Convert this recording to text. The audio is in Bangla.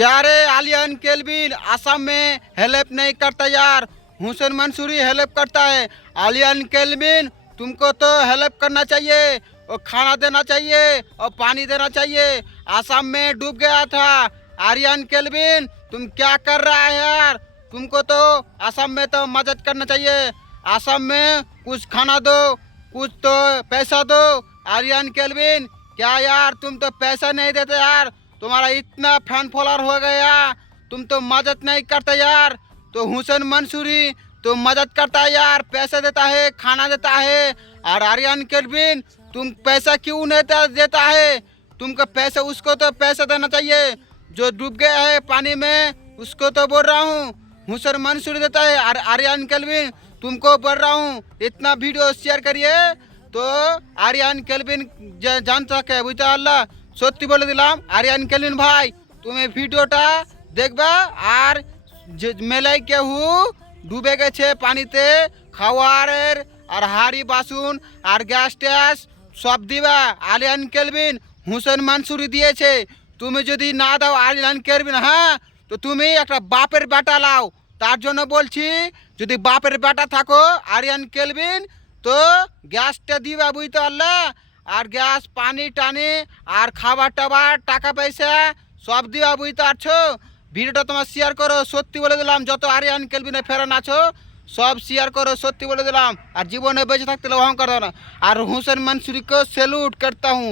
क्या रे आलियन केल्विन आसाम में हेल्प नहीं करता यार। हुसैन मंसूरी हेल्प करता है। आलियन केल्विन तुमको तो हेल्प करना चाहिए और खाना देना चाहिए और पानी देना चाहिए। आसाम में डूब गया था। आर्यन केल्विन तुम क्या कर रहा है यार। तुमको तो आसाम में तो मदद करना चाहिए। आसाम में कुछ खाना दो, कुछ तो पैसा दो। आर्यन केल्विन क्या यार तुम तो पैसा नहीं देते यार। तुम्हारा इतना फैन फॉलोअर हो गया, तुम तो मदद नहीं करते यार। तो हुसैन मंसूरी तो मदद करता है यार, पैसा देता है, खाना देता है। और आर्यन केल्विन तुम पैसा क्यों नहीं देता है। तुमको पैसा, उसको तो पैसा देना चाहिए जो डूब गया है पानी में। उसको तो बोल रहा हूँ हुसैन मंसूरी देता है। और आर्यन केल्विन तुमको बोल रहा हूँ इतना वीडियो शेयर करिए तो आर्यन केल्विन जान सके। बुझते अल्लाह সত্যি বলে দিলাম আরিয়ান কেলিন ভাই, তুমি ভিডিওটা দেখবা। আর মেলায় কেহু ডুবে গেছে পানিতে, খাওয়ারের আর হাড়ি বাসন আর গ্যাস ট্যাস সব দিবা। আরিয়ান কেলভিন হুসেন মানসুরি দিয়েছে। তুমি যদি না দাও আরিয়ান কেলভিন, হ্যাঁ তো তুমি একটা বাপের বেটা লাও। তার জন্য বলছি যদি বাপের বেটা থাকো আরিয়ান কেলভিন তো গ্যাসটা দিবা। বুঝতে পারলে? আর গ্যাস পানি টানি আর খাবার টাবার টাকা পয়সা সব দিবা। বুঝতে পারছো? ভিডিওটা তোমার শেয়ার করো। সত্যি বলে দিলাম যত আরিয়ান কেলভিনে ফেরান আছো সব শেয়ার করো। সত্যি বলে দিলাম। আর জীবনে বেঁচে থাকতে হলে অহংকার দাও না। আর হুসেন मंसूरी को सैल्यूट करता हूँ।